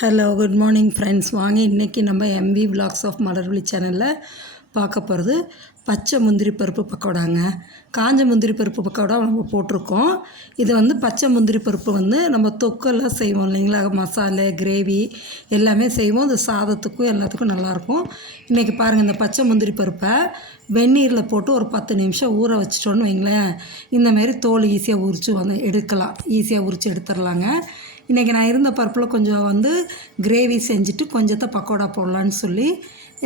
Hello good morning friends. வாங்க இன்றைக்கி நம்ம எம்வி விலாக்ஸ் ஆஃப் மலர்விழி சேனலில் பார்க்க போகிறது பச்சை முந்திரி பருப்பு பக்கோடாங்க. காஞ்ச முந்திரி பருப்பு பக்கோடா நம்ம போட்டிருக்கோம். இது வந்து பச்சை முந்திரி பருப்பு வந்து நம்ம தொக்கெல்லாம் செய்வோம் இல்லைங்களா, மசாலா கிரேவி எல்லாமே செய்வோம். இது சாதத்துக்கும் எல்லாத்துக்கும் நல்லாயிருக்கும். இன்றைக்கி பாருங்கள், இந்த பச்சை முந்திரி பருப்பை வெந்நீரில் போட்டு ஒரு 10 நிமிஷம் ஊற வச்சிட்டோன்னு வைங்களேன், இந்தமாரி தோல் ஈஸியாக உரித்து எடுக்கலாம். ஈஸியாக உரித்து எடுத்துடலாங்க. இன்றைக்கி நான் இருந்த பருப்பில் கொஞ்சம் வந்து கிரேவி செஞ்சுட்டு கொஞ்சத்தை பக்கோடா போடலான்னு சொல்லி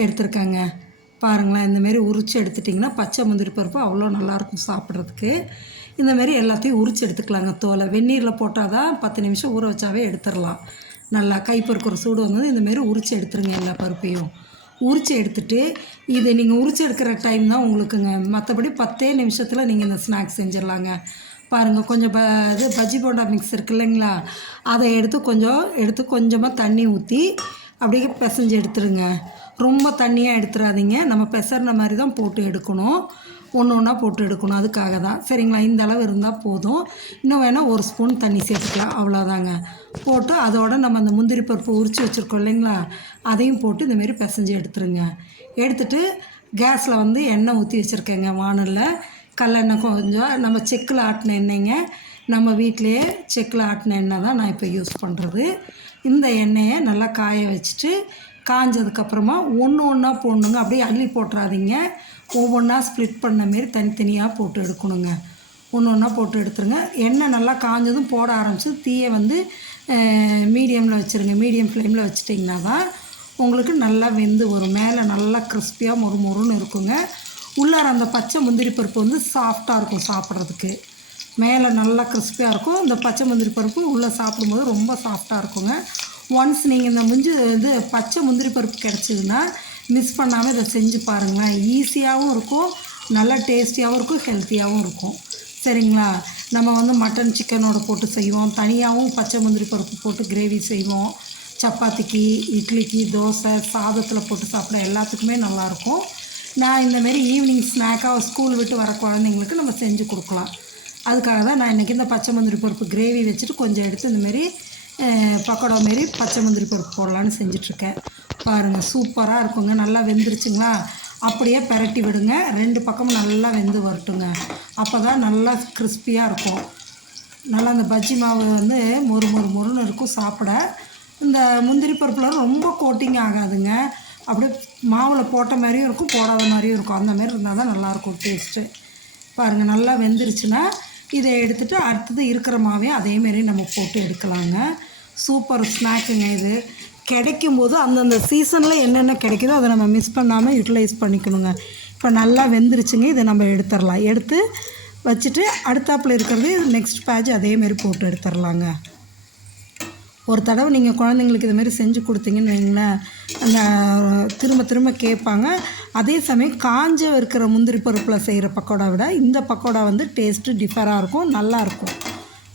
எடுத்துருக்கேங்க. பாருங்களேன், இந்தமாரி உரித்து எடுத்துட்டிங்கன்னா பச்சை முந்திரி பருப்பு அவ்வளோ நல்லாயிருக்கும் சாப்பிட்றதுக்கு. இந்தமாரி எல்லாத்தையும் உரித்து எடுத்துக்கலாங்க. தோலை வெந்நீரில் போட்டால் தான் 10 நிமிஷம் ஊற வச்சாவே எடுத்துடலாம். நல்லா கைப்பொறுக்கிற சூடு வந்தது இந்தமாரி உரித்து எடுத்துருங்க. எல்லா பருப்பையும் உரித்து எடுத்துகிட்டு, இது நீங்கள் உரித்து எடுக்கிற டைம் தான் உங்களுக்குங்க. மற்றபடி 10 நிமிஷத்தில் நீங்கள் இந்த ஸ்நாக்ஸ் செஞ்சிடலாங்க. பாருங்கள், கொஞ்சம் இது பஜ்ஜி போண்டா மிக்ஸ் இருக்குது இல்லைங்களா, அதை எடுத்து கொஞ்சமாக தண்ணி ஊற்றி அப்படியே பிசைஞ்சு எடுத்துருங்க. ரொம்ப தண்ணியாக எடுத்துடாதீங்க. நம்ம பிசறின மாதிரி தான் போட்டு எடுக்கணும். ஒன்று ஒன்றா போட்டு எடுக்கணும். அதுக்காக தான். சரிங்களா, இந்த அளவு இருந்தால் போதும். இன்னும் வேணால் 1 ஸ்பூன் தண்ணி சேர்த்துக்கலாம். அவ்வளோதாங்க. போட்டு அதோட நம்ம அந்த முந்திரி பருப்பு உரித்து வச்சுருக்கோம் இல்லைங்களா, அதையும் போட்டு இந்தமாரி பிசைஞ்சு எடுத்துருங்க. எடுத்துகிட்டு கேஸில் வந்து எண்ணெய் ஊற்றி வச்சுருக்கேங்க. வானலில் கல்லெண்ணெய் கொஞ்சம், நம்ம செக்கில் ஆட்டின எண்ணெய்ங்க. நம்ம வீட்டிலையே செக்கில் ஆட்டின எண்ணெய் தான் நான் இப்போ யூஸ் பண்ணுறது. இந்த எண்ணெயை நல்லா காய வச்சுட்டு காஞ்சதுக்கப்புறமா ஒன்று ஒன்றா போடணுங்க. அப்படியே அள்ளி போட்டுறாதீங்க. ஒவ்வொன்றா ஸ்ப்ளிட் பண்ண மாரி தனித்தனியாக போட்டு எடுக்கணுங்க. ஒன்று ஒன்றா போட்டு எடுத்துருங்க. எண்ணெய் நல்லா காஞ்சதும் போட ஆரம்பிச்சு தீயை வந்து மீடியமில் வச்சுருங்க. மீடியம் ஃப்ளேமில் வச்சுட்டிங்கன்னா தான் உங்களுக்கு நல்லா வெந்து வரும். மேலே நல்லா கிறிஸ்பியாக மொறுன்னு இருக்குங்க. உள்ளார அந்த பச்சை முந்திரி பருப்பு வந்து சாஃப்டாக இருக்கும் சாப்பிட்றதுக்கு. மேலே நல்லா கிறிஸ்பியாக இருக்கும். இந்த பச்சை முந்திரி பருப்பு உள்ளே சாப்பிடும்போது ரொம்ப சாஃப்டாக இருக்குங்க. ஒன்ஸ் நீங்கள் இந்த பச்சை முந்திரி பருப்பு கிடச்சிதுன்னா மிஸ் பண்ணாமல் இதை செஞ்சு பாருங்களேன். ஈஸியாகவும் இருக்கும், நல்லா டேஸ்டியாகவும் இருக்கும், ஹெல்த்தியாகவும் இருக்கும். சரிங்களா, நம்ம வந்து மட்டன் சிக்கனோட போட்டு செய்வோம். தனியாகவும் பச்சை முந்திரி பருப்பு போட்டு கிரேவி செய்வோம். சப்பாத்திக்கு, இட்லிக்கு, தோசை, சாதத்தில் போட்டு சாப்பிட எல்லாத்துக்குமே நல்லாயிருக்கும். நான் இந்தமாரி ஈவினிங் ஸ்நாக்காக ஸ்கூல் விட்டு வர குழந்தைங்களுக்கு நம்ம செஞ்சு கொடுக்கலாம். அதுக்காக தான் நான் இன்றைக்கி இந்த பச்சை முந்திரி பருப்பு கிரேவி வச்சுட்டு கொஞ்சம் எடுத்து இந்தமாரி பக்கோடா மாரி பச்சை முந்திரி பருப்பு போடலான்னு செஞ்சிட்ருக்கேன். பாருங்கள், சூப்பராக இருக்குங்க. நல்லா வெந்துருச்சுங்களா, அப்படியே பெரட்டி விடுங்க. 2 பக்கமும் நல்லா வெந்து வரட்டுங்க. அப்போ தான் நல்லா கிறிஸ்பியாக இருக்கும். நல்லா அந்த பஜ்ஜி மாவு வந்து மொறுன்னு இருக்கும் சாப்பிட. இந்த முந்திரி பருப்பில் ரொம்ப கோட்டிங் ஆகாதுங்க. அப்படியே மாவில் போட்ட மாதிரியும் இருக்கும், போடாத மாதிரியும் இருக்கும். அந்த மாதிரி இருந்தால் தான் நல்லாயிருக்கும் டேஸ்ட்டு. பாருங்கள், நல்லா வெந்துருச்சுன்னா இதை எடுத்துகிட்டு அடுத்தது இருக்கிற மாவையும் அதேமாரி நம்ம போட்டு எடுக்கலாங்க. சூப்பர் ஸ்நாக்குங்க. இது கிடைக்கும்போது அந்தந்த சீசனில் என்னென்ன கிடைக்குதோ அதை நம்ம மிஸ் பண்ணாமல் யூட்டிலைஸ் பண்ணிக்கணுங்க. இப்போ நல்லா வெந்துருச்சுங்க. இதை நம்ம எடுத்துடலாம். எடுத்து வச்சுட்டு அடுத்தாப்பில் இருக்கிறது நெக்ஸ்ட் பேட்ச் அதேமாரி போட்டு எடுத்துடலாங்க. ஒரு தடவை நீங்கள் குழந்தைங்களுக்கு இதுமாரி செஞ்சு கொடுத்தீங்கன்னு வைங்களேன், அந்த திரும்ப கேட்பாங்க. அதே சமயம் காஞ்ச இருக்கிற முந்திரி பருப்பில் செய்கிற பக்கோடா விட இந்த பக்கோடா வந்து டேஸ்ட்டு டிஃபராக இருக்கும், நல்லாயிருக்கும்.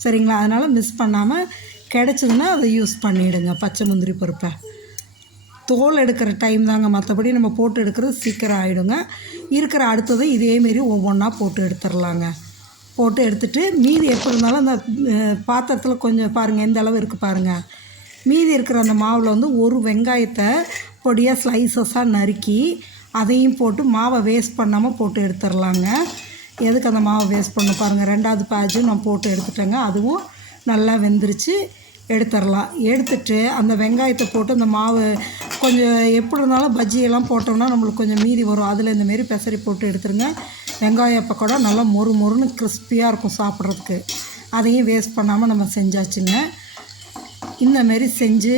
சரிங்களா, அதனால் மிஸ் பண்ணாமல் கிடச்சிதுன்னா அதை யூஸ் பண்ணிவிடுங்க. பச்சை முந்திரி பருப்பை தோல் எடுக்கிற டைம் தாங்க, மற்றபடி நம்ம போட்டு எடுக்கிறது சீக்கிரம் ஆகிடுங்க. இருக்கிற அடுத்தது இதேமாரி ஒவ்வொன்றா போட்டு எடுத்துடலாங்க. போட்டு எடுத்துகிட்டு மீதி எப்படி இருந்தாலும் அந்த பாத்திரத்தில் கொஞ்சம் பாருங்கள் எந்த அளவு இருக்குது பாருங்கள். மீதி இருக்கிற அந்த மாவில் வந்து ஒரு வெங்காயத்தை பொடியாக ஸ்லைசஸாக நறுக்கி அதையும் போட்டு மாவை வேஸ்ட் பண்ணாமல் போட்டு எடுத்துடலாங்க. எதுக்கு அந்த மாவை வேஸ்ட் பண்ண பாருங்கள். 2வது பேட்சும் நான் போட்டு எடுத்துட்டேங்க. அதுவும் நல்லா வெந்துருச்சு. எடுத்துடலாம். எடுத்துட்டு அந்த வெங்காயத்தை போட்டு அந்த மாவு கொஞ்சம் எப்படி இருந்தாலும் பஜ்ஜியெல்லாம் போட்டோம்னா நம்மளுக்கு கொஞ்சம் மீதி வரும். அதில் இந்தமாரி பெசரி போட்டு எடுத்துருங்க. வெங்காய பக்கோடா நல்லா மொறுன்னு கிறிஸ்பியாக இருக்கும் சாப்பிட்றதுக்கு. அதையும் வேஸ்ட் பண்ணாமல் நம்ம செஞ்சாச்சுங்க. இந்தமாரி செஞ்சு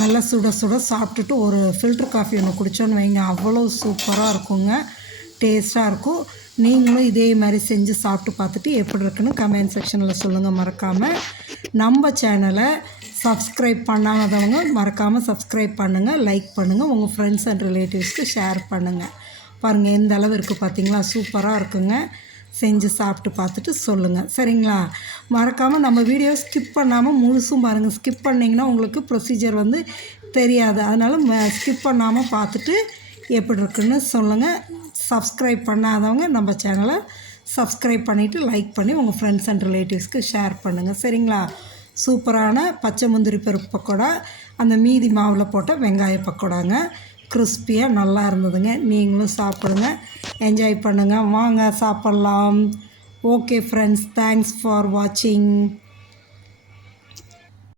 நல்லா சுட சாப்பிட்டுட்டு ஒரு ஃபில்டர் காஃபி ஒன்று குடித்தோன்னு வைங்க, அவ்வளோ சூப்பராக இருக்குங்க, டேஸ்ட்டாக இருக்கும். நீங்களும் இதே மாதிரி செஞ்சு சாப்பிட்டு பார்த்துட்டு எப்படி இருக்குன்னு கமெண்ட் செக்ஷனில் சொல்லுங்கள். மறக்காமல் நம்ம சேனலை சப்ஸ்கிரைப் பண்ணாதவங்க மறக்காமல் சப்ஸ்கிரைப் பண்ணுங்கள், லைக் பண்ணுங்கள், உங்கள் ஃப்ரெண்ட்ஸ் அண்ட் ரிலேட்டிவ்ஸ்க்கு ஷேர் பண்ணுங்கள். பாருங்கள் எந்த அளவு இருக்குது பார்த்தீங்களா, சூப்பராக இருக்குங்க. செஞ்சு சாப்பிட்டு பார்த்துட்டு சொல்லுங்கள். சரிங்களா, மறக்காமல் நம்ம வீடியோ ஸ்கிப் பண்ணாமல் முழுசும் பாருங்கள். ஸ்கிப் பண்ணிங்கன்னா உங்களுக்கு ப்ரொசீஜர் வந்து தெரியாது. அதனால் ஸ்கிப் பண்ணாமல் பார்த்துட்டு எப்படி இருக்குன்னு சொல்லுங்கள். சப்ஸ்கிரைப் பண்ணாதவங்க நம்ம சேனலை சப்ஸ்கிரைப் பண்ணிவிட்டு லைக் பண்ணி உங்கள் ஃப்ரெண்ட்ஸ் அண்ட் ரிலேட்டிவ்ஸ்க்கு ஷேர் பண்ணுங்கள். சரிங்களா, சூப்பரான பச்சை முந்திரி பருப்பு பக்கோடா, அந்த மீதி மாவில் போட்ட வெங்காய பக்கோடாங்க. கிறிஸ்பியாக நல்லா இருந்ததுங்க. நீங்களும் சாப்பிடுங்க, என்ஜாய் பண்ணுங்கள். வாங்க சாப்பிட்லாம். ஓகே ஃப்ரெண்ட்ஸ், தேங்க்ஸ் ஃபார் வாட்சிங்.